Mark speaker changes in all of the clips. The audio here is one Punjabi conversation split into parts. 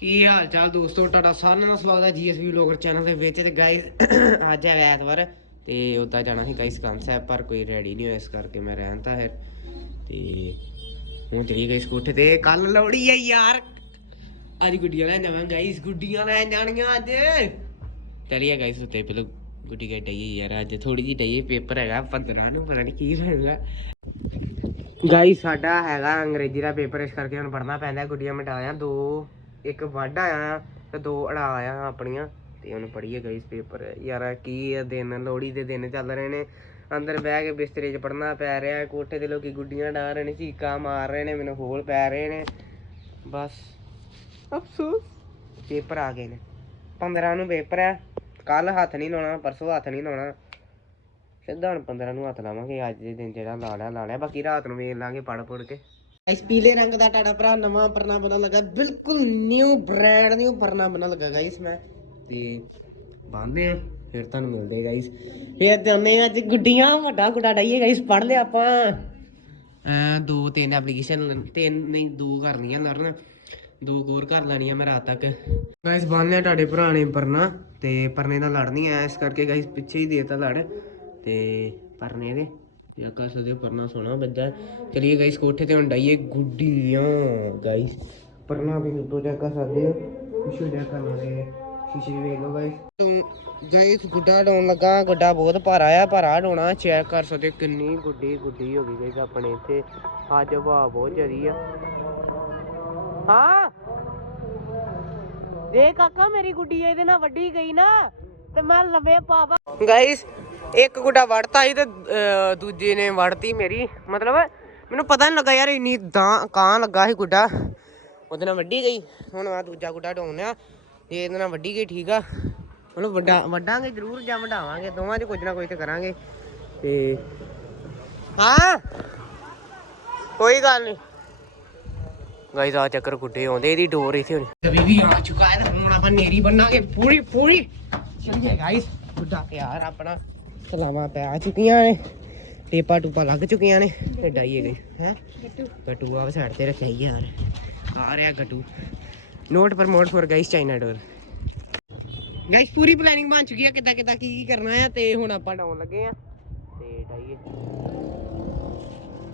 Speaker 1: ਕੀ ਹਾਲ ਚਾਲ ਦੋਸਤੋ? ਤੁਹਾਡਾ ਸਾਰਿਆਂ ਦਾ ਸਵਾਗਤ ਹੈ ਜੀਐਸਬੀ ਵਲੌਗਰ ਚੈਨਲ ਦੇ ਵਿੱਚ ਤੇ ਗਾਇਸ ਅੱਜ ਹੈ ਐਤਵਾਰ ਤੇ ਉੱਦਾਂ ਜਾਣਾ ਸੀ ਗਾਇਸ ਕੰਮ ਸਾਹਿਬ, ਪਰ ਕੋਈ ਰੈਡੀ ਨਹੀਂ ਹੋਇਆ ਇਸ ਕਰਕੇ ਮੈਂ ਰਹਿਣ ਤਾਂ ਫਿਰ। ਤੇ ਹੁਣ ਚਲੀ ਗਈ ਕੋਠੇ ਤੇ ਕੱਲ ਲੋੜੀ ਹੈ ਯਾਰ। ਅੱਜ ਗੁੱਡੀਆਂ ਲੈ ਜਾਵਾਂ ਗਾਇਸ ਗੁੱਡੀਆਂ ਲੈ ਜਾਣੀਆਂ ਅੱਜ। ਚਲੀਏ ਗਾਇਸ ਉੱਤੇ, ਪਹਿਲਾਂ ਗੁੱਡੀ ਗਈ ਡਈ ਯਾਰ, ਅੱਜ ਥੋੜੀ ਜਿਹੀ ਡਈ ਪੇਪਰ ਹੈਗਾ 15 ਨੂੰ, ਪਤਾ ਨਹੀਂ ਕੀ ਬਣੂਗਾ। ਗਾਈ ਸਾਡਾ ਹੈਗਾ ਅੰਗਰੇਜ਼ੀ ਦਾ ਪੇਪਰ, ਇਸ ਕਰਕੇ ਹੁਣ ਪੜਨਾ ਪੈਂਦਾ, ਗੁੱਡੀਆਂ ਮਿਟਾਇਆ ਦੋ ਇੱਕ ਵੱਢ ਆਇਆ ਤੇ ਦੋ ਅੜਾ ਆਇਆ ਆਪਣੀਆਂ ਤੇ ਹੁਣ ਪੜੀਏ ਗਾਇਸ ਪੇਪਰ। ਯਾਰ ਕੀ ਇਹ ਦਿਨ, ਲੋਹੜੀ ਦੇ ਦਿਨ ਚੱਲ ਰਹੇ ਨੇ। ਅੰਦਰ ਬਹਿ ਕੇ ਬਿਸਤਰੇ 'ਚ ਪੜਨਾ ਪੈ ਰਿਹਾ, ਕੋਠੇ ਤੇ ਲੋਕੀ ਗੁੱਡੀਆਂ ਡਾ ਰਹੇ ਨੇ ਚੀਕਾਂ ਮਾਰ ਰਹੇ ਨੇ, ਮੈਨੂੰ ਹੋਲ ਪੈ ਰਹੇ ਨੇ। ਬਸ, ਅਫਸੋਸ। ਪੇਪਰ ਆ ਗਏ ਨੇ। 15 ਨੂੰ ਪੇਪਰ ਹੈ ਕੱਲ ਹੱਥ ਨਹੀਂ ਲਾਉਣਾ, ਪਰਸੋਂ ਹੱਥ ਨਹੀਂ ਲਾਉਣਾ। ਸਿੱਧਾ ਹੁਣ 15 ਨੂੰ ਹੱਥ ਲਾਵਾਂਗੇ, ਅੱਜ ਦੇ ਦਿਨ ਜਿਹੜਾ ਲਾ ਲਿਆ ਲਾ ਲਿਆ ਬਾਕੀ ਰਾਤ ਨੂੰ ਵੇਖ ਲਾਂਗੇ ਪੜ ਪੜ ਕੇ। ਇਸ ਪੀਲੇ ਰੰਗ ਦਾ ਟਾੜਾ ਭਰਾ ਨਵਾਂ ਪਰਨਾ ਬਣਾ ਲੱਗਾ। ਬਿਲਕੁਲ ਨਿਊ ਬ੍ਰਾਂਡ ਨਿਊ ਪਰਨਾ ਬਣਾ ਲੱਗਾ ਗਾਇਸ ਮੈਂ। ਤੇ ਬੰਨਦੇ ਆ, ਫਿਰ ਤੁਹਾਨੂੰ ਮਿਲਦੇ ਗਾਇਸ ਫੇਰ ਜਾਂਦੇ ਅੱਜ ਗੁੱਡੀਆਂ, ਵੱਡਾ ਗੁੱਡਾ ਡਾਈਏ ਗਾਇਸ ਪੜ ਲਿਆ ਆਪਾਂ। ਐ ਦੋ, ਤਿੰਨ ਐਪਲੀਕੇਸ਼ਨ ਤਿੰਨ ਨਹੀਂ, ਦੋ ਕਰਨੀਆਂ ਲਰਨ ਦੋ ਹੋਰ ਕਰ ਲੈਣੀਆਂ ਮੈਂ ਰਾਤ ਤੱਕ। ਗਾਇਸ ਬੰਨ ਲਿਆ ਤੁਹਾਡੇ ਭਰਾ ਨੇ ਪਰਨਾ, ਤੇ ਪਰਨੇ ਨਾਲ ਲੜ ਨਹੀਂ ਆਇਆ ਇਸ ਕਰਕੇ ਗਾਇਸ ਪਿੱਛੇ ਹੀ ਦੇਤਾ ਲੜ। ਤੇ ਪਰਨੇ ਦੇ। ਯਾ ਕਾ ਸਕਦੇ ਪਰਨਾ ਸੋਹਣਾ ਵੱਜਾ ਚਲਿਏ ਗਾਇਸ ਕੋਠੇ ਤੇ ਹੁਣ ਡਾਈਏ ਗੁੱਡੀਆਂ। ਗਾਇਸ ਪਰਨਾ ਵੀ ਦੋ ਜਾ ਕਾ ਸਕਦੇ ਹੋ ਜਾ ਕਰ ਲਾਂਗੇ ਸ਼ੀਸ਼ੇ ਵੇਖ ਲਓ ਗਾਇਸ ਗਾਇਸ ਗੁੱਡਾ ਡਾਉਣ ਲੱਗਾ, ਗੁੱਡਾ ਬਹੁਤ ਭਾਰਾ ਆ ਭਾਰਾ ਡਾਉਣਾ ਚੈੱਕ ਕਰ ਸਕਦੇ ਕਿੰਨੀ ਗੁੱਡੀ ਗੁੱਡੀ ਹੋ ਗਈ ਗਾਇਸ ਆਪਣੇ ਇੱਥੇ। ਅੱਜ ਹਵਾ ਬਹੁਤ ਜ਼ਿਆਦੀ ਆ। ਹਾਂ ਦੇ ਕਾਕਾ, ਮੇਰੀ ਗੁੱਡੀ ਇਹਦੇ ਨਾਲ ਵੱਡੀ ਗਈ ਨਾ, ਤੇ ਮੈਂ ਲਵੇ ਪਾਵਾ। ਗਾਇਸ ਇੱਕ ਗੁੱਡਾ ਵੜਤਾ ਸੀ ਤੇ ਅਹ, ਦੂਜੇ ਨੇ ਵੜਤੀ ਮੇਰੀ। ਮਤਲਬ ਮੈਨੂੰ ਪਤਾ ਨਹੀਂ ਲੱਗਾ ਯਾਰ ਇੰਨੀ ਤਾਂ ਕਾਂ ਲੱਗਾ ਸੀ ਗੁੱਡਾ। ਉਹਦੇ ਨਾਲ ਵੱਡੀ ਗਈ। ਹੁਣ ਆ ਦੂਜਾ ਗੁੱਡਾ ਢਾਉਣਿਆ ਜੇ ਇਹਦੇ ਨਾਲ ਵੱਡੀ ਗਈ ਠੀਕ ਆ। ਉਹਨੂੰ ਵੱਡਾ ਵੱਡਾਂਗੇ ਜ਼ਰੂਰ ਜਾਂ ਵਡਾਵਾਂਗੇ ਦੋਵਾਂ 'ਚ ਕੁਝ ਨਾ ਕੁਝ ਤੇ ਕਰਾਂਗੇ। ਤੇ ਹਾਂ? ਕੋਈ ਗੱਲ ਨਹੀਂ ਗਾਇਸ ਆ ਚੱਕਰ ਗੁੱਡੇ ਆਉਂਦੇ ਇਹਦੀ ਡੋਰ ਇੱਥੇ ਹੋਣੀ। ਵੀ ਆ ਚੁੱਕਾ ਹੈ ਤੇ ਹੁਣ ਆਪਾਂ ਨੇਰੀ ਬੰਨਾਂਗੇ। ਪੂਰੀ ਪੂਰੀ। ਚੱਲੀਏ ਗਾਇਸ ਗੁੱਡਾ ਪਿਆਰ ਆਪਣਾ। ਸਲਾਮਾਂ ਪੈ ਚੁੱਕੀਆਂ ਨੇ ਟੇਪਾ ਟੂਪਾ ਲੱਗ ਚੁੱਕੀਆਂ ਨੇ ਤੇ ਡਾਈਏ ਗਈ ਹੈ? ਗੱਟੂ। ਆ ਸਾਈਡ ਤੇ ਰੱਖਿਆ ਯਾਰ। ਆ ਰਿਹਾ ਗੱਟੂ। Not promote for guys China door guys ਪੂਰੀ ਪਲੈਨਿੰਗ ਬਣ ਚੁੱਕੀ ਹੈ ਕਿੱਦਾਂ ਕਿੱਦਾਂ ਕੀ ਕੀ ਕਰਨਾ ਹੈ ਤੇ ਹੁਣ ਆਪਾਂ ਡਾਉਣ ਲੱਗੇ ਆ ਤੇ ਡਾਈਏ।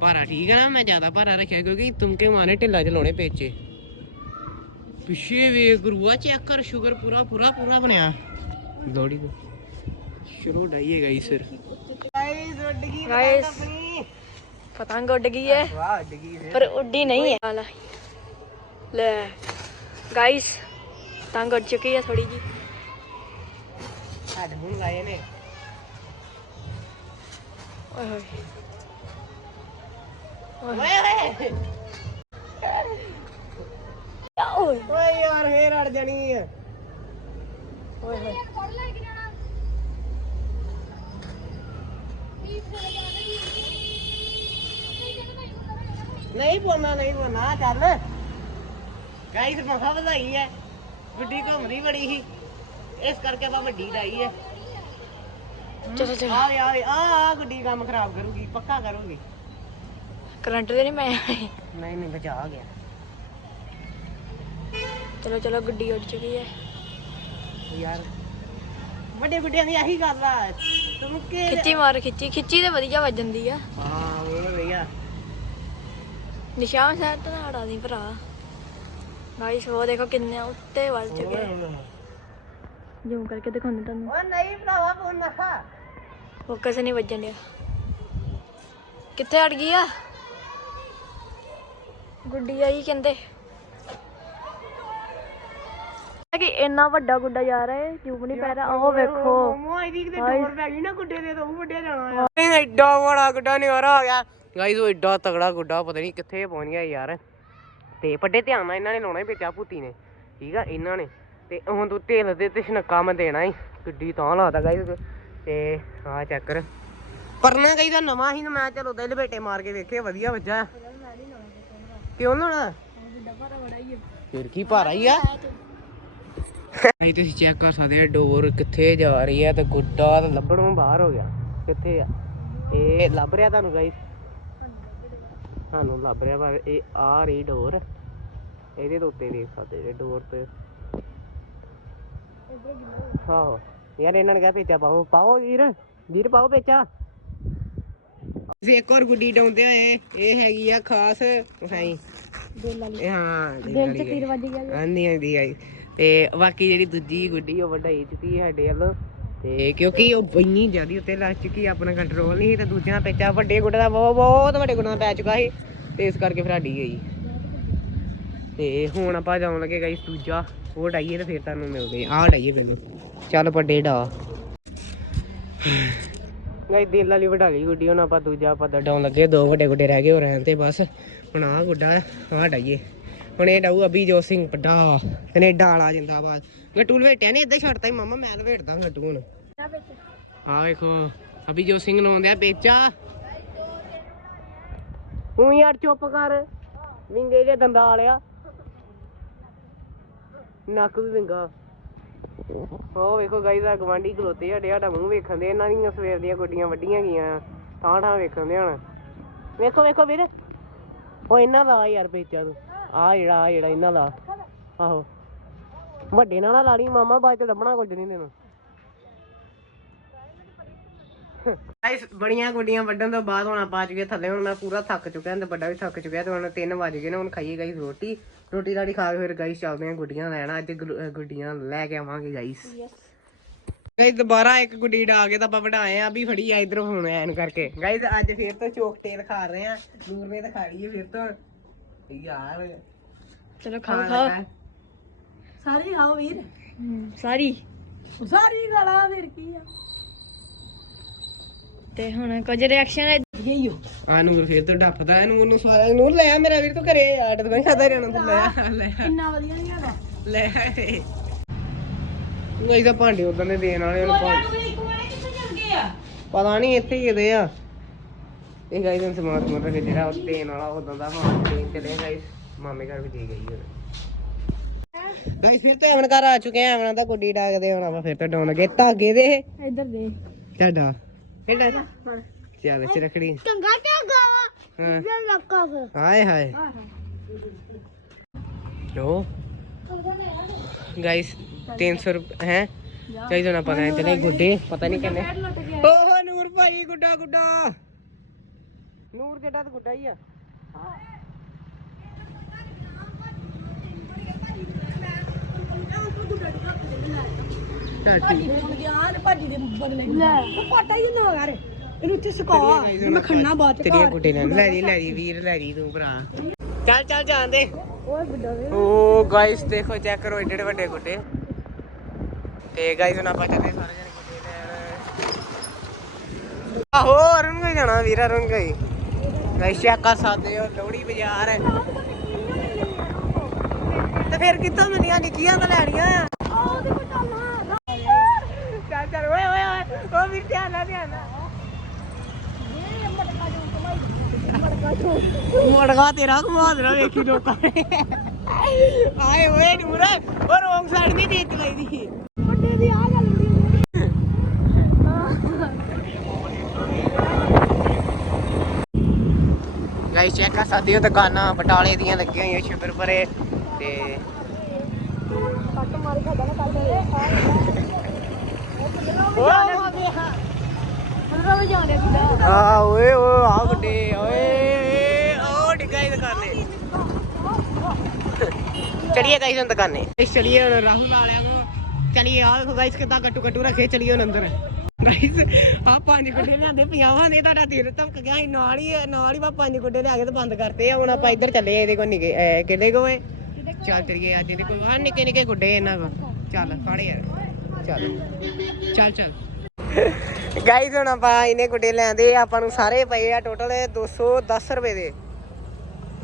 Speaker 1: ਭਾਰਾ ਠੀਕ ਹੈ ਨਾ ਮੈਂ ਜ਼ਿਆਦਾ ਭਾਰਾ ਰੱਖਿਆ ਕਿਉਂਕਿ ਤੁਮਕੇ ਮਾਨੇ ਢਿੱਲਾ ਚਲਾਉਣੇ ਪੇਚੇ। ਪਿੱਛੇ ਵੇ ਗੁਰੂਆ ਚੈੱਕ ਕਰ ਸ਼ੂਗਰ ਪੂਰਾ ਪੂਰਾ ਪੂਰਾ ਬਣਿਆ। ਲੋੜੀ ਕੋ ਚਲੋ ਡਾਈਏ ਗਾਈਸ ਫਿਰ ਗਾਈਸ ਉੱਡ ਗਈ
Speaker 2: Guys.
Speaker 1: ਆਪਣੀ।
Speaker 2: ਪਤੰਗ ਉੱਡ ਗਈ ਹੈ
Speaker 1: ਵਾਹ ਉੱਡ ਗਈ ਫਿਰ।
Speaker 2: ਪਰ ਉੱਡੀ ਨਹੀਂ ਹੈ ਲੈ। ਗਾਇਸ ਪਤੰਗ ਉੱਡ ਚੁੱਕੀ ਹੈ ਥੋੜੀ ਜੀ।
Speaker 1: ਹੱਡ ਮੂੰਹ ਲਾਏ ਨੇ।
Speaker 2: ਓਏ ਹੋਏ।
Speaker 1: ਓਏ ਓਏ
Speaker 2: ਓਏ।
Speaker 1: ਓਏ ਯਾਰ ਫੇਰ ਅੜ ਜਾਣੀ ਹੈ
Speaker 2: ਓਏ ਹੋਏ।
Speaker 1: ਨਹੀਂ ਬੋਲਣਾ ਨਹੀਂ ਬੋਲਣਾ ਚੱਲ। ਗਾਈਸ ਮਹਾ ਵਧਾਈ ਹੈ ਗੁੱਡੀ ਘੁੰਮਦੀ ਬੜੀ ਸੀ। ਇਸ ਕਰਕੇ ਆਪਾਂ ਵੱਡੀ ਡਾਈ ਹੈ
Speaker 2: ਚਲੋ ਚਲੋ।
Speaker 1: ਆ ਆ ਆ ਆ ਗੁੱਡੀ ਕੰਮ ਖਰਾਬ ਕਰੂਗੀ ਪੱਕਾ ਕਰੂਗੀ।
Speaker 2: ਕਰੰਟ ਦੇ ਨਹੀਂ ਮੈਂ
Speaker 1: ਨਹੀਂ ਨਹੀਂ ਬਚਾ ਗਿਆ।
Speaker 2: ਚਲੋ ਚਲੋ ਗੱਡੀ ਉੱਡ ਚੁੱਕੀ ਹੈ
Speaker 1: ਯਾਰ ਵੱਡੇ ਗੁੱਡਿਆਂ ਦੀ ਆਹੀ ਗੱਲ ਆ। ਤੁਮ ਕੇ
Speaker 2: ਖਿੱਚੀ ਮਾਰ ਖਿੱਚੀ। ਖਿੱਚੀ ਤੇ ਵਧੀਆ ਵੱਜ ਜਾਂਦੀ ਆ।
Speaker 1: ਹਾਂ ਵੇਖ ਭਈਆ
Speaker 2: ਨਿਸ਼ਾਨ ਸਾਹਿਬ ਤਾਂ ਹੜਾ ਨਹੀਂ ਭਰਾ। ਗਾਇਸ ਉਹ ਦੇਖੋ ਕਿੰਨੇ ਉੱਤੇ ਵੱਜ ਚੁੱਕੇ ਜ਼ੂਮ ਕਰਕੇ ਦਿਖਾਉਂਦੇ ਤੁਹਾਨੂੰ।
Speaker 1: ਓ ਨਹੀਂ ਭਰਾਵਾ ਬੋਲਣਾ
Speaker 2: ਫੋਕਸ ਨਹੀਂ ਵੱਜਣ ਡਿਆ। ਕਿੱਥੇ ਅੜ ਗਈ ਆ? ਗੁੱਡੀ ਆਈ ਕਹਿੰਦੇ। ਕਿ ਇੰਨਾ ਵੱਡਾ ਗੁੱਡਾ ਜਾ ਰਿਹਾ ਹੈ ਜੂਮ ਨਹੀਂ ਪੈ ਰਿਹਾ? ਉਹ ਵੇਖੋ।
Speaker 1: ਮੋ ਇਹਦੀ ਕਿਤੇ ਡੋਰ ਪੈ ਗਈ ਨਾ ਗੁੱਡੇ ਦੇ ਤਾਂ ਉਹ ਵੱਡਿਆ ਜਾਣਾ ਆ। ਐਡਾ ਬੜਾ ਗੁੱਡਾ ਨਿਵਾਰਾ ਆ ਗਿਆ। ਗਾਈਸ ਉਹ ਐਡਾ ਤਗੜਾ ਗੁੱਡਾ ਪਤਾ ਨਹੀਂ ਕਿੱਥੇ ਪਹੁੰਚ ਗਿਆ ਯਾਰ। ਤੇ ਵੱਡੇ ਧਿਆਨ ਨਾਲ ਇਹਨਾਂ ਨੇ ਲਾਉਣਾ ਹੀ ਪੇਚਾ ਭੂਤੀ ਨੇ। ਠੀਕ ਆ ਇਹਨਾਂ ਨੇ। ਤੇ ਹੁਣ ਤੂੰ ਢੇਲ ਦੇ ਤੇ ਛਨਕਾ ਮੈਂ ਦੇਣਾ ਹੀ ਗੱਡੀ ਤਾਂ ਲਾਤਾ ਗਾਈਸ ਤੇ ਆ ਚੱਕਰ ਪਰਨਾ ਗਈ ਦਾ ਨਵਾਂ ਹੀ ਨਾ ਮੈਂ ਚਲੋ ਦਿਲ ਬੇਟੇ ਮਾਰ ਕੇ ਵੇਖੇ ਵਧੀਆ ਵੱਜਾ। ਕਿਉਂ ਲਾਉਣਾ? ਫਿਰ ਕੀ ਭਾਰਾ ਹੀ ਆ? ਭਾਈ ਤੁਸੀਂ ਚੈੱਕ ਕਰ ਸਕਦੇ ਆ ਡੋਰ ਕਿੱਥੇ ਜਾ ਰਹੀ ਹੈ ਤੇ ਗੁੱਡਾ ਤਾਂ ਲੱਭਣੋਂ ਬਾਹਰ ਹੋ ਗਿਆ। ਕਿੱਥੇ ਆ? ਇਹ ਲੱਭ ਰਿਹਾ ਤੁਹਾਨੂੰ ਗਾਈਸ ਤੁਹਾਨੂੰ ਲੱਭ ਰਿਹਾ ਪਰ ਇਹ ਆ ਰਹੀ ਡੋਰ ਇਹਦੇ ਦੇ ਉੱਤੇ ਦੇਖ ਸਕਦੇ ਜੇ ਡੋਰ ਤੇ। ਆਹੋ। ਯਾਰ ਇਹਨਾਂ ਨੇ ਕਿਹਾ ਪੇਚਾ ਪਾਓ। ਪਾਓ ਵੀਰ। ਵੀਰ ਪਾਓ ਪੇਚਾ। ਅਸੀਂ ਇੱਕ ਹੋਰ ਗੁੱਡੀ ਡਾਉਂਦੇ ਹੋਏ ਇਹ ਹੈਗੀ ਆ ਖਾਸ। ਹਾਂ
Speaker 2: ਦਿਲ ਚ ਤੀਰ ਵੱਜ ਗਿਆ
Speaker 1: ਆਂਦੀ ਆਂਦੀ ਆਈ। ਤੇ ਬਾਕੀ ਜਿਹੜੀ ਦੂਜੀ ਗੁੱਡੀ ਉਹ ਵਢਾਈ ਚੁੱਕੀ ਹੈ ਸਾਡੇ ਵੱਲੋਂ। ਤੇ ਕਿਉਂਕਿ ਉਹ ਇੰਨੀ ਜ਼ਿਆਦੀ ਉੱਤੇ ਲੱਗ ਚੁੱਕੀ ਆਪਣਾ ਕੰਟਰੋਲ ਨਹੀਂ ਤੇ ਦੂਜਿਆਂ ਦਾ ਪੇਚਾ ਵੱਡੇ ਗੁੱਡੇ ਦਾ ਬਹੁਤ ਬਹੁਤ ਵੱਡੇ ਗੁੱਡੇ ਦਾ ਪੈ ਚੁੱਕਾ ਸੀ ਤੇ ਇਸ ਕਰਕੇ ਫਿਰ ਸਾਡੀ ਗਈ। ਤੇ ਹੁਣ ਆਪਾਂ ਜਾਣ ਲੱਗੇ ਗਾਈਸ ਦੂਜਾ, ਉਹ ਡਾਈਏ ਤੇ ਫਿਰ ਤੁਹਾਨੂੰ ਮਿਲਦੇ ਆਹ ਡਾਈਏ ਪਹਿਲਾਂ ਚੱਲ ਵੱਡੇ ਡਾ ਗਾਈ ਦਿਲ ਵਾਲੀ ਵਡਾ ਲਈ ਗੁੱਡੀ, ਹੁਣ ਆਪਾਂ ਦੂਜਾ, ਆਪਾਂ ਡਾਉਣ ਲੱਗੇ। ਦੋ ਵੱਡੇ ਗੁੱਡੇ ਰਹਿ ਗਏ ਹੋ ਰਹਿਣ ਤੇ ਬਸ। ਹੁਣ ਆਹ ਗੁੱਡਾ, ਆਹ ਡਾਈਏ ਹੁਣ ਇਹ ਡਾਊ ਅਭਿਜੋਤ ਸਿੰਘ ਵੱਡਾ ਕੈਨੇਡਾ ਵਾਲਾ ਜਿੰਦਾਬਾਦ। ਗੱਟੂ ਲਵੇਟਿਆ ਨਹੀਂ ਇੱਦਾਂ ਛੱਡਤਾ ਹੀ ਮਾਮਾ, ਮੈਂ ਲਵੇਟਦਾ ਗੱਟੂ ਹੁਣ। ਆਹ ਵੇਖੋ ਅਭਿਜੋਤ ਸਿੰਘ ਨੂੰ ਆਉਂਦਿਆ ਪੇਚਾ। ਤੂੰ ਯਾਰ ਚੁੱਪ ਕਰ, ਵਿੰਗੇ ਜੇ ਦੰਦਾ ਵਾਲਿਆ। ਨੱਕ ਵੀ ਵਿੰਗਾ। ਉਹ ਵੇਖੋ ਗਾਈਜ਼ ਆ ਗਵਾਂਢੀ ਖਲੋਤੇ ਸਾਡੇ ਸਾਡਾ ਮੂੰਹ ਵੇਖਣ ਦੇ, ਇਹਨਾਂ ਦੀਆਂ ਸਵੇਰ ਦੀਆਂ ਗੁੱਡੀਆਂ ਵੱਡੀਆਂ ਗਈਆਂ ਠਾਂ ਠਾਂ ਵੇਖਣ ਦੇ ਹੁਣ। ਵੇਖੋ ਵੇਖੋ ਵੀਰ। ਉਹ ਇਹਨਾਂ ਦਾ ਯਾਰ ਪੇਚਾ ਤੂੰ। ਆ ਜਿਹੜਾ ਆ ਜਿਹੜਾ ਇਹਨਾਂ ਦਾ। ਆਹੋ। ਵੱਡੇ ਨਾਲ ਨਾ ਲਾ ਲਈ ਮਾਮਾ ਬਾਅਦ ਚ ਲੱਭਣਾ ਕੁਝ ਨਹੀਂ ਤੈਨੂੰ। ਗਾਇਸ ਬੜੀਆਂ ਗੁੱਡੀਆਂ ਵੱਢਣ ਤੋਂ ਬਾਅਦ ਹੁਣ ਆਪਾਂ ਅੱਜ ਗਏ ਥੱਲੇ। ਹੁਣ ਮੈਂ ਪੂਰਾ ਥੱਕ ਚੁੱਕਿਆ ਤੇ ਵੱਡਾ ਵੀ ਥੱਕ ਚੁੱਕਿਆ ਤੇ ਹੁਣ 3 ਵਜ ਗਏ ਨੇ ਹੁਣ ਖਾਈਏ ਗਾਈਸ ਰੋਟੀ। ਰੋਟੀ ਰਾੜੀ ਖਾ ਕੇ ਫਿਰ ਗਾਈਸ ਚੱਲਦੇ ਆਂ ਗੁੱਡੀਆਂ ਲੈਣ। ਅੱਜ ਗੁੱਡੀਆਂ ਲੈ ਕੇ ਆਵਾਂਗੇ ਗਾਈਸ ਗਾਈਸ ਦੁਬਾਰਾ ਇੱਕ ਗੁੱਡੀ ਡਾ ਕੇ ਤਾਂ ਆਪਾਂ ਵਢਾਏ ਆ ਵੀ ਫੜੀ ਆ ਇਧਰ ਹੁਣ ਐਨ ਕਰਕੇ। ਗਾਈਸ ਅੱਜ ਫਿਰ ਤੋਂ ਚੋਕਟੇ ਦਿਖਾ ਰਹੇ ਆ। ਨੂਰ ਨੇ ਦਿਖਾ ਲਈ ਫਿਰ ਤੋਂ। ਯਾਰ।
Speaker 2: ਚਲੋ
Speaker 1: ਖਾਣ
Speaker 2: ਖਾਓ। ਖਾਓ
Speaker 1: ਲੱਗਾ।
Speaker 3: ਸਾਰੀ ਖਾਓ ਵੀਰ।
Speaker 2: ਹਮ, ਸਾਰੀ।
Speaker 3: ਸਾਰੀ ਗਾਲਾ ਫਿਰ ਕੀ ਆ?
Speaker 2: ਤੇ ਹੁਣ ਕੁਝ ਰਿਐਕਸ਼ਨ
Speaker 3: ਗਈ ਹੋ
Speaker 1: ਆ ਨੂਰ ਫਿਰ ਤੋਂ ਡੱਫਦਾ ਇਹਨੂੰ ਉਹਨੂੰ ਸਾਰਾ ਨੂਰ ਲੈ ਆ ਮੇਰਾ ਵੀਰ ਤੂੰ ਘਰੇ ਆਟ ਤੋਂ ਖਾਦਾ ਜਾਣਾ ਤੂੰ ਲੈ ਆ, ਲੈ ਆ,
Speaker 3: ਇੰਨਾ ਵਧੀਆ ਨਹੀਂ ਹੈਗਾ।
Speaker 1: ਲੈ ਉਹ ਇਹਦਾ ਭਾਂਡੇ ਉਦੋਂ ਦੇ ਦੇਣ ਵਾਲੇ ਉਹਨੂੰ ਭਾਂਡੇ
Speaker 3: ਇੱਕ ਵਾਰ ਕਿੱਥੇ ਚਲ ਗਏ ਆ?
Speaker 1: ਪਤਾ ਨਹੀਂ ਇੱਥੇ ਹੀ ਕਿਤੇ ਆ। ਇਹ ਗਾਈਸ ਨੂੰ ਸਮਾਨ ਸਮੂਨ ਰੱਖੇ ਜਿਹੜਾ ਉਹ ਦੇਣ ਵਾਲਾ ਉਦੋਂ ਦਾ ਹਾਂ ਦੇਣ ਚਲੇ ਗਾਈਸ ਮਾਮੇ ਘਰ ਵੀ ਦੇ ਗਈ ਹੁਣ। ਗਾਈਸ ਫਿਰ ਤਾਂ ਅਮਨ ਘਰ ਆ ਚੁੱਕੇ ਆ ਅਮਨ ਦਾ ਕੁੱਡੀ ਡਾਕਦੇ ਹੁਣ ਆਪਾਂ ਫਿਰ ਤਾਂ ਡਾਉਣ ਲੱਗੇ। ਧਾਗੇ ਦੇ
Speaker 2: ਇੱਧਰ ਦੇ।
Speaker 1: ਚੱਡਾ ਇਹਦਾ ਚੱਲ ਚ ਰਖੜੀ।
Speaker 2: ਕੰਗਾ ਟਾਗਾ
Speaker 1: ਹਾਂ।
Speaker 2: ਲੱਕਾ ਫਿਰ।
Speaker 1: ਹਾਏ ਹਾਏ। ਲੋ। ਗਾਈਸ 300 ਰੁਪਏ ਹੈ? ਹੁਣ ਆਪਾਂ ਲੈਣ ਚਲੇ ਗੁੱਡੇ ਪਤਾ ਨਹੀਂ ਕਿੰਨੇ ਓਹ ਨੂਰ ਭਾਈ ਗੁੱਡਾ ਗੁੱਡਾ। ਨੂਰ ਜਿਹੜਾ ਤਾਂ ਗੁੱਡਾ ਹੀ ਆ। ਚੱਲ ਠੀਕ
Speaker 3: ਹੁਣ ਗਿਆ ਤੇ ਭਾਜੀ ਦੇ ਬਦਲੇ ਲੈ ਪਾਟਾ ਹੀ ਨਾ ਕਰ ਇਹਨੂੰ ਇੱਥੇ ਸੁਕਾ। ਮੈਂ ਖੰਨਾ ਬਾਅਦ ਚ
Speaker 1: ਤੇਰੀਆਂ ਗੁੱਡੇ ਨਾਲ। ਲੈ ਜੀ ਲੈ ਜੀ ਵੀਰ ਲੈ ਜੀ ਤੂੰ ਭਰਾ। ਚੱਲ ਚੱਲ ਜਾਣ ਦੇ।
Speaker 2: ਓਏ ਬੁੱਢਾ ਵੇ।
Speaker 1: ਓ ਗਾਇਸ ਦੇਖੋ ਚੈੱਕ ਕਰੋ ਏਡੇ ਏਡੇ ਵੱਡੇ ਗੁੱਡੇ। ਤੇ ਗਾਇਸ ਹੁਣ ਆਪਾਂ ਚੱਲੇ ਸਾਰੇ ਜਣੇ ਗੁੱਡੇ ਲੈਣ। ਆਹੋ ਅਰੁਣ ਕੋਈ ਜਾਣਾ ਵੀਰ ਅਰੁਣ ਕੋਈ ਗਾਇਸ ਕਰ ਸਕਦੇ ਹੋ, ਲੋਹੜੀ ਬਾਜ਼ਾਰ ਹੈ। ਤੇ ਫਿਰ ਕਿੱਥੋਂ ਮਿਲੀਆਂ ਨਿੱਕੀਆਂ ਤਾਂ ਲੈਣੀਆਂ ਆ? ਚੱਲ ਚੱਲ, ਓਏ ਓਏ ਓਏ, ਓ ਵੀਰ, ਧਿਆਨ ਨਾਲ ਧਿਆਨ ਨਾਲ। ਮੜਗਾ ਤੇਰਾ ਘੁਮਾ ਦੇਣਾ, ਵੇਖੀ ਲੋਕਾਂ ਨੇ। ਆਏ ਓਏ ਨੂਰ, ਉਹ ਰੋਂਗ ਸਾਈਡ ਨਹੀਂ ਦੇਖ ਲਈਦੀ
Speaker 2: ਵੱਡੇ ਦੀ ਆ ਗੱਲ
Speaker 1: ਗਾਈਸ ਚੈੱਕ ਕਰ ਸਕਦੇ ਹੋ ਦੁਕਾਨਾਂ ਬਟਾਲੇ ਦੀਆਂ ਲੱਗੀਆਂ ਹੋਈਆਂ ਸ਼ੁਕਰਪੁਰੇ ਤੇ
Speaker 2: ਕੱਟ ਮਾਰ ਖਾਦਾ ਨਾ ਕੱਲ
Speaker 1: ਆ ਓਏ ਓ ਆ ਵੱਡੇ ਓਏ ਓ ਡਿੱਗਾ ਦੁਕਾਨੇ। ਚੜੀਏ ਗਾਈਸ ਹੁਣ ਦੁਕਾਨੇ। ਚੜੀਏ ਹੁਣ ਰਾਹੁਲ ਵਾਲਿਆਂ ਕੋ ਚਲੀਏ ਆ ਵੇਖੋ ਗਾਈਸ ਕਿਦਾਂ ਗੱਟੂ ਗੱਟੂ ਰੱਖੇ, ਚਲੀਏ ਹੁਣ ਅੰਦਰ। ਗਾਈਸ ਆ ਪੰਜ ਗੁੱਡੇ ਲਿਆਂਦੇ ਪੰਜਾਹਾਂ ਦੇ ਤੁਹਾਡਾ ਦਿਲ ਧਮਕ ਗਿਆ ਸੀ ਨਾਲ ਹੀ ਨਾਲ ਹੀ ਵਾ ਪੰਜ ਗੁੱਡੇ ਲਿਆ ਕੇ ਤੇ ਬੰਦ ਕਰਤੇ ਆ ਹੁਣ ਆਪਾਂ ਇੱਧਰ ਚੱਲੇ ਇਹਦੇ ਕੋ ਨਿਕੇ ਕਿਹਦੇ ਕੋ ਏ? ਚੱਲ ਚਲੀਏ ਅੱਜ ਇਹਦੇ ਕੋ ਆ ਨਿੱਕੇ ਨਿੱਕੇ ਗੁੱਡੇ ਇਹਨਾਂ ਕੋ ਚੱਲ ਫੜ ਯਾਰ ਚੱਲ। ਚੱਲ ਚੱਲ। ਗਾਈਸ ਹੁਣ ਆਪਾਂ ਇਹਨੇ ਗੁੱਡੇ ਲੈਂਦੇ ਆਪਾਂ ਨੂੰ ਸਾਰੇ ਪਏ ਆ ਟੋਟਲ 210 ਰੁਪਏ ਦੇ।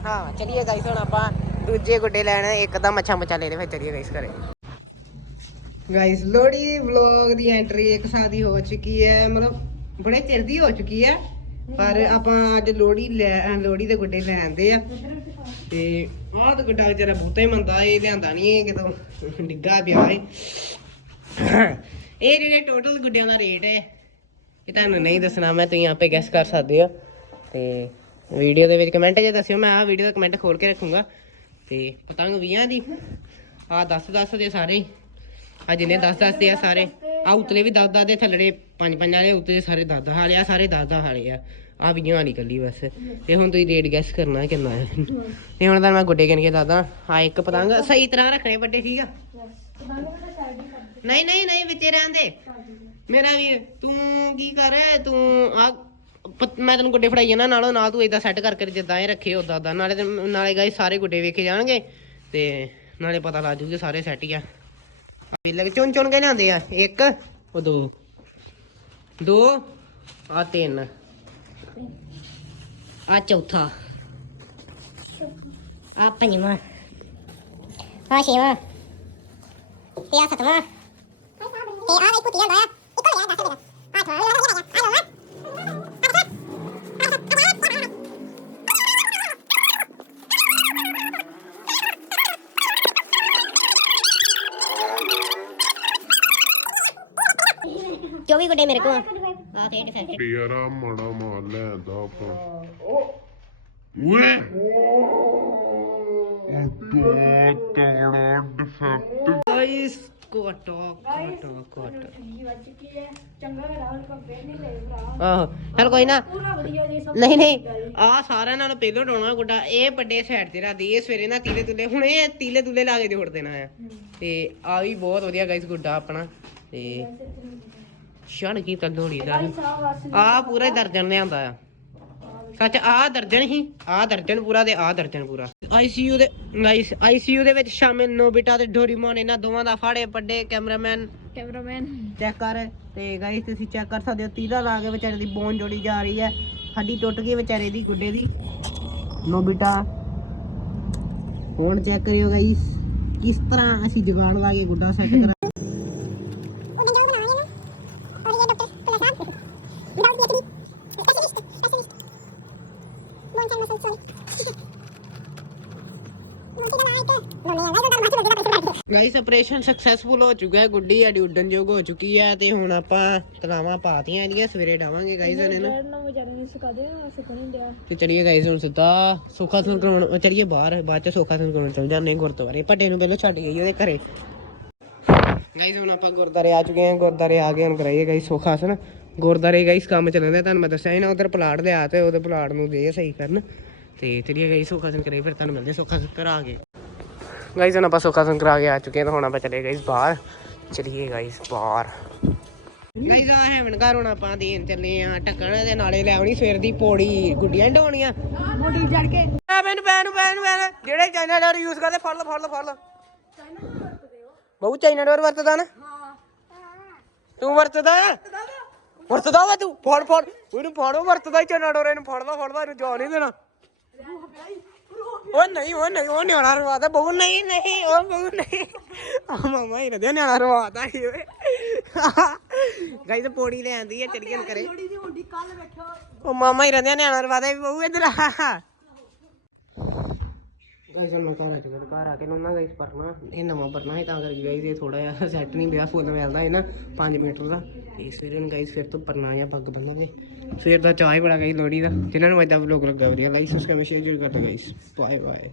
Speaker 1: ਹਾਂ ਚਲਿਏ ਗਾਈਸ ਹੁਣ ਆਪਾਂ ਦੂਜੇ ਗੁੱਡੇ ਲੈਣ ਇੱਕ ਤਾਂ ਮੱਛਾ ਮੱਛਾ ਲੈ ਲੈ ਫਿਰ ਚਲਿਏ ਗਾਈਸ ਘਰੇ। ਗਾਈਸ ਲੋੜੀ ਵਲੌਗ ਦੀ ਐਂਟਰੀ ਇੱਕ ਸਾਲ ਦੀ ਹੋ ਚੁੱਕੀ ਹੈ, ਮਤਲਬ ਬੜੇ ਚਿਰ ਦੀ ਹੋ ਚੁੱਕੀ ਹੈ, ਪਰ ਆਪਾਂ ਅੱਜ ਲੋੜੀ ਲੈ ਲੋੜੀ ਦੇ ਗੁੱਡੇ ਲੈ ਆਂਦੇ ਆ। ਤੇ ਆਹ ਤਾਂ ਗੁੱਡਾ ਵਿਚਾਰਾ ਬਹੁਤਾ ਹੀ ਮੰਦਾ ਇਹ ਲਿਆਂਦਾ ਨਹੀਂ ਇਹ ਕਿਤੋਂ, ਡਿੱਗਾ ਪਿਆ ਏ ਇਹ ਜਿਹੜੇ ਟੋਟਲ ਗੁੱਡਿਆਂ ਦਾ ਰੇਟ ਹੈ, ਇਹ ਤੁਹਾਨੂੰ ਨਹੀਂ ਦੱਸਣਾ, ਮੈਂ ਤੁਸੀਂ ਆਪੇ ਗੈਸ ਕਰ ਸਕਦੇ ਹੋ। ਤੇ ਵੀਡੀਓ ਦੇ ਵਿੱਚ ਕਮੈਂਟ 'ਚ ਦੱਸਿਓ, ਮੈਂ ਆਹ ਵੀਡੀਓ ਦਾ ਕਮੈਂਟ ਖੋਲ ਕੇ ਰੱਖੂੰਗਾ। ਤੇ ਪਤੰਗ 20 ਦੀ, ਆਹ 10 10 ਦੇ ਸਾਰੇ। ਆ ਜਿੰਨੇ 10 10 ਦੇ ਆ ਸਾਰੇ। ਆ ਉਤਲੇ ਵੀ 10 10 ਦੇ, ਥੱਲੜੇ 5 5 ਵਾਲੇ, ਉਤਲੇ ਸਾਰੇ 10 10 ਵਾਲੇ ਆ, ਸਾਰੇ 10 10 ਵਾਲੇ ਆ। ਆ 20 ਵਾਲੀ ਕੱਲੀ ਬਸ। ਤੇ ਹੁਣ ਤੁਸੀਂ ਰੇਟ ਗੈਸ ਕਰਨਾ ਕਿੰਨਾ ਹੈ ਤੇ ਹੁਣ ਤਾਂ ਮੈਂ ਗੁੱਡੇ ਗਿਣ ਕੇ ਦੱਸਦਾ ਆ ਇੱਕ ਪਤੰਗ ਸਹੀ ਤਰ੍ਹਾਂ ਰੱਖਣੇ ਵੱਡੇ, ਠੀਕ ਆ? ਨਹੀਂ ਨਹੀਂ ਨਹੀਂ, ਵਿੱਚੇ ਰਹਿਣ ਮੇਰਾ ਵੀ, ਤੂੰ ਕੀ ਕਰ ਰਿਹਾ ਤੂੰ ਆ ਮੈਂ ਤੈਨੂੰ ਗੁੱਡੇ ਫੜਾਈ ਜਾਣਾ ਨਾਲੋਂ ਨਾਲ ਤੂੰ ਇਦਾਂ ਸੈੱਟ ਕਰਕੇ ਜਿੱਦਾਂ ਇਹ ਰੱਖੇ ਉਦਾਂ ਦਾ ਨਾਲੇ ਨਾਲੇ ਗਾਈ ਸਾਰੇ ਗੁੱਡੇ ਵੇਖੇ ਜਾਣਗੇ ਤੇ ਨਾਲੇ ਪਤਾ ਲੱਗ ਜੂਗੇ ਸਾਰੇ ਸੈੱਟ ਹੀ ਆ। ਬਿੱਲ ਚੁਣ ਚੁਣ ਕੇ ਲਿਆਂਦੇ ਆ। ਇੱਕ, ਉਹ ਦੋ ਦੋ ਆ ਤਿੰਨ। ਆ ਚੌਥਾ।
Speaker 4: ਆ ਪੰਜਵਾਂ। ਆ ਛੇਵਾਂ। ਤੇ ਆ ਸੱਤਵਾਂ। ਤੇ ਆ ਇੱਕ ਕੁੱਤੀ ਆਂਦਾ ਇੱਕੋ ਲਿਆ ਦੱਸ ਦੇ ਆ ਥੋੜਾ ਆ ਲੋ ਚੌਵੀ ਗੁੱਡੇ ਮੇਰੇ ਕੋਲ। ਆ ਆ ਖੇਡ ਫੈਕਟਰੀ
Speaker 5: ਤੇਰਾ ਮਾੜਾ ਮਾਰ ਲੈਂਦਾ ਆਪਾਂ। ਓਏ। ਉਹ ਤੋਂ ਤਗੜਾ ਡਿਫੈਕਟ
Speaker 1: ਗਾਇਸ ਕੋਟੋ ਕੋਟੋ ਕੋਟੋ
Speaker 2: ਚੰਗਾ ਰਾਹੁਲ ਕੰਪੇਅਰ ਨਹੀਂ ਲੈ ਭਰਾ।
Speaker 1: ਆਹੋ ਚਲ ਕੋਈ ਨਾ।
Speaker 2: ਪੂਰਾ ਵਧੀਆ ਜੀ ਸਭ
Speaker 1: ਨਹੀਂ ਨਹੀਂ। ਆ ਸਾਰਿਆਂ ਨਾਲੋਂ ਪਹਿਲੋਂ ਡਾਉਣਾ ਗੁੱਡਾ ਇਹ ਵੱਡੇ ਸਾਈਡ ਤੇ ਰੱਖਦੀ ਇਹ ਸਵੇਰੇ ਨਾ ਤੀਲੇ ਤੁਲੇ ਹੁਣ ਇਹ ਤੀਲੇ ਤੁਲੇ ਲਾ ਕੇ ਜੋੜ ਦੇਣਾ ਆ। ਤੇ ਆ ਵੀ ਬਹੁਤ ਵਧੀਆ ਗਾਇਸ ਗੁੱਡਾ ਆਪਣਾ। ਤੇ ਛੜ ਕੀ ਤੰਦੋੜੀ ਦਾ
Speaker 2: ਸਾਹ ਵਾਸ
Speaker 1: ਆ ਪੂਰਾ ਹੀ ਦਰਜਨ ਲਿਆਂਦਾ ਆ। ਸੱਚ ਆ ਦਰਜਨ ਹੀ? ਆ ਦਰਜਨ ਪੂਰਾ ਤੇ ਆ ਦਰਜਨ ਪੂਰਾ। ਆਈਸੀਯੂ ਦੇ ਗਾਇਸ ਆਈਸੀਯੂ ਦੇ ਵਿੱਚ ਸ਼ਾਮਿਲ ਨੋਬਿਟਾ ਤੇ ਡੋਰੀਮੋਨ ਇਹਨਾਂ ਦੋਵਾਂ ਦਾ ਫਾੜੇ ਵੱਡੇ ਕੈਮਰਾਮੈਨ।
Speaker 2: ਕੈਮਰਾਮੈਨ।
Speaker 1: ਚੈੱਕ ਕਰ ਤੇ ਗਾਇਸ ਤੁਸੀਂ ਚੈੱਕ ਕਰ ਸਕਦੇ ਹੋ ਤੀਰਾ ਲਾ ਕੇ ਵਿਚਾਰੇ ਦੀ ਬੋਨ ਜੋੜੀ ਜਾ ਰਹੀ ਹੈ। ਹੱਡੀ ਟੁੱਟ ਗਈ ਵਿਚਾਰੇ ਦੀ ਗੁੱਡੇ ਦੀ। ਨੋਬਿਟਾ। ਹੁਣ ਚੈੱਕ ਕਰਿਓ ਗਾਇਸ ਕਿਸ ਤਰ੍ਹਾਂ ਅਸੀਂ ਜੁਗਾੜ ਲਾ ਕੇ ਗੁੱਡਾ ਸੈੱਟ ਕਰਾਂ
Speaker 4: ਉਹਨੇ ਜੋ ਬਣਾਇਆ ਨਾ ਔਰ ਇਹ ਡਾਕਟਰ ਪੁਲਾ ਸਾਹਿਬ without PhD specialist specialist bone ਚੈਨ ਮਸਲ ਸੋਰੀ ਮੋਟੀ ਬਣਾਇਆ ਕਿ ਨੋ ਨਹੀਂ ਆਇਆ ਤਾਂ ਮਾਚੋ ਜਿਹੜਾ
Speaker 1: ਗਾਇਸ ਆਪਰੇਸ਼ਨ ਸਕਸੈਸਫੁਲ ਹੋ ਚੁੱਕਾ ਹੈ। ਗੁੱਡੀ ਸਾਡੀ ਉੱਡਣ ਯੋਗ ਹੋ ਚੁੱਕੀ ਹੈ ਤੇ ਹੁਣ ਆਪਾਂ ਤਲਾਵਾਂ ਪਾਤੀਆਂ ਇਹਦੀਆਂ ਸਵੇਰੇ ਡਾਵਾਂਗੇ ਗਾਇਸ ਇਹਨੇ ਨਾ।
Speaker 2: ਨਾ ਵਿਚਾਰੇ ਨੂੰ ਸਿਖਾ ਦੇ ਸੁੱਕ ਨਹੀਂ ਦਿਆ
Speaker 1: ਤੇ ਚਲੀਏ ਗਾਇਸ ਹੁਣ ਸਿੱਧਾ ਸੁਖਾਸਨ ਕਰਾਉਣ ਉਹ ਚਲੀਏ ਬਾਹਰ ਬਾਅਦ ਚ ਸੁਖਾਸਨ ਕਰਾਉਣ ਚਲ ਜਾਂਦੇ ਗੁਰਦੁਆਰੇ। ਭੱਟੇ ਨੂੰ ਪਹਿਲਾਂ ਛੱਡ ਗਈ ਉਹਦੇ ਘਰੇ। ਗਾਇਸ ਹੁਣ ਆਪਾਂ ਗੁਰਦੁਆਰੇ ਆ ਚੁੱਕੇ ਹਾਂ। ਗੁਰਦੁਆਰੇ ਆ ਕੇ ਹੁਣ ਕਰਾਈਏ ਗਾਇਸ ਸੁਖਾਸਨ ਗੁਰਦੁਆਰੇ ਗਾਇਸ ਕੰਮ ਚੱਲਦਾ ਤੁਹਾਨੂੰ ਮੈਂ ਦੱਸਿਆ ਸੀ ਨਾ ਉਧਰ ਪਲਾਟ ਲਿਆ ਤੇ ਉਹਦੇ ਪਲਾਟ ਨੂੰ ਦੇ ਸਹੀ ਕਰਨ। ਤੇ ਚਲੀਏ ਗਾਇਸ ਸੁਖਾਸਨ ਕਰਾਈਏ ਫਿਰ ਤੁਹਾਨੂੰ ਮਿਲਦੇ ਹਾਂ। ਸੁਖਾਸਨ ਕਰਾ ਕੇ। ਗਾਇਸ ਹੁਣ ਆਪਾਂ ਸੁਖਾਸਨ ਕਰਾ ਕੇ ਆ ਚੁੱਕੇ ਹਾਂ ਤਾਂ ਹੁਣ ਆਪਾਂ ਚਲੇ ਗਾਇਸ ਬਾਹਰ। ਚਲੀਏ ਗਾਇਸ ਬਾਹਰ। ਗਾਇਸ ਆ ਹੈਵਨ ਘਰ ਹੁਣ ਆਪਾਂ ਦੇਣ ਚੱਲੇ ਆ ਢੱਕਣ ਦੇ ਨਾਲੇ ਲੈ ਆਉਣੀ ਸਵੇਰ ਦੀ ਪੌੜੀ ਗੁੱਡੀਆਂ ਢੋਣੀਆਂ
Speaker 3: ਮੋਟੀ ਜੜ ਕੇ।
Speaker 1: ਆ ਮੈਨੂੰ ਪੈਨ ਪੈਨ ਪੈਨ ਜਿਹੜੇ ਚਾਈਨਾ ਡੋਰ ਯੂਜ਼ ਕਰਦੇ ਫੜ ਲਓ ਫੜ ਲਓ ਫੜ ਲਓ। ਬਹੁ ਚਾਈਨਾ ਡੋਰ ਵਰਤਦਾ ਨਾ। ਤੂੰ ਵਰਤਦਾ ਆ? ਵਰਤਦਾ ਵਾ ਤੂੰ? ਫੜ ਫੜ। ਉਹਨੂੰ ਫੜੋ ਵਰਤਦਾ ਹੀ ਚਾਈਨਾ ਡੋਰ ਇਹਨੂੰ ਫੜਦਾ ਫੜਦਾ ਇਹਨੂੰ ਜਾ ਨਹੀਂ ਦੇਣਾ। ਉਹ ਨਹੀਂ ਉਹ ਨਹੀਂ ਉਹ ਨਿਆਣਾ ਰਵਾਦਾ। ਬਹੁ ਨਹੀਂ ਨਹੀਂ ਉਹ ਬਹੁ ਨਹੀਂ। ਆ ਮਾਮਾ ਹੀ ਰਦੇ ਨਿਆਣਾ ਰਵਾਦਾ ਹੀ ਓਏ। ਗਾਇਸ ਪੌੜੀ ਲੈ ਆਂਦੀ ਹੈ ਚੜੀਆਂ ਕਰੇ।
Speaker 3: ਥੋੜੀ ਜਿਹੀ ਹੁੰਦੀ ਕੱਲ ਬੈਠੋ।
Speaker 1: ਉਹ ਮਾਮਾ ਹੀ ਰਹਿੰਦੇ ਆ ਨਿਆਣਾ ਰਵਾਦਾ ਵੀ ਬਹੁ ਇਧਰ ਆ। ਗਾਇਸ ਮੈਂ ਘਰ ਆ ਚੁੱਕਾ ਘਰ ਆ ਕੇ ਨਾ ਗਾਇਸ ਪਰਨਾ। ਇਹ ਨਵਾਂ ਪਰਨਾ ਹੈ ਤਾਂ ਕਰਕੇ ਗਾਇਸ ਇਹ ਥੋੜਾ ਜਿਹਾ ਸੈੱਟ ਨਹੀਂ ਪਿਆ ਫੁੱਲ ਮਿਲਦਾ ਹੈ ਨਾ 5 ਮੀਟਰ ਦਾ। ਤੇ ਸਵੇਰੇ ਨੂੰ ਗਾਇਸ ਫਿਰ ਤੋਂ ਪਰਨਾ ਜਾਂ ਪੱਗ ਬੰਨਾਂਗੇ ਸਵੇਰ ਦਾ ਚਾਹ ਹੀ ਬੜਾ ਗਾਇਸ ਲੋੜੀ ਦਾ। ਜਿਨ੍ਹਾਂ ਨੂੰ ਇਦਾਂ ਵਲੌਗ ਲੱਗਾ ਵਧੀਆ। ਲਾਈਕ ਸਬਸਕ੍ਰਾਈਬ ਸ਼ੇਅਰ ਜਰੂਰ ਕਰ ਕਰਨਾ ਗਾਇਸ ਬਾਏ ਬਾਏ